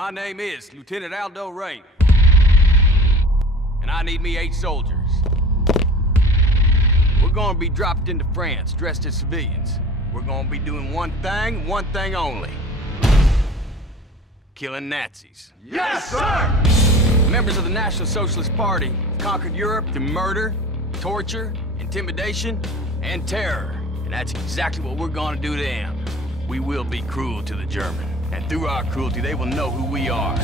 My name is Lieutenant Aldo Raine. And I need me 8 soldiers. We're gonna be dropped into France, dressed as civilians. We're gonna be doing one thing only. Killing Nazis. Yes, sir! Members of the National Socialist Party conquered Europe through murder, torture, intimidation, and terror. And that's exactly what we're gonna do to them. We will be cruel to the German. And through our cruelty, they will know who we are.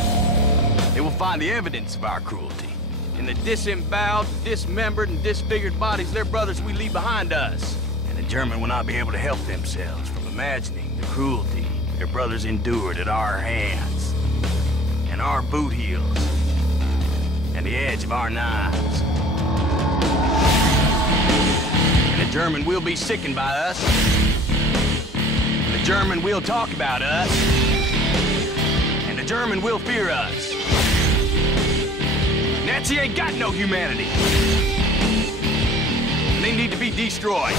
They will find the evidence of our cruelty in the disemboweled, dismembered, and disfigured bodies of their brothers we leave behind us. And the German will not be able to help themselves from imagining the cruelty their brothers endured at our hands, and our boot heels, and the edge of our knives. And the German will be sickened by us. And the German will talk about us. And the German will fear us. Nazi ain't got no humanity. And they need to be destroyed.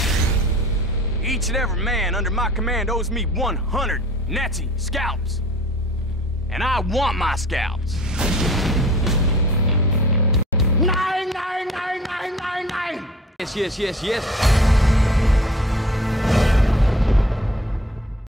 Each and every man under my command owes me 100 Nazi scalps. And I want my scalps. Nine, nine, nine, nine, nine, nine. Yes, yes, yes, yes.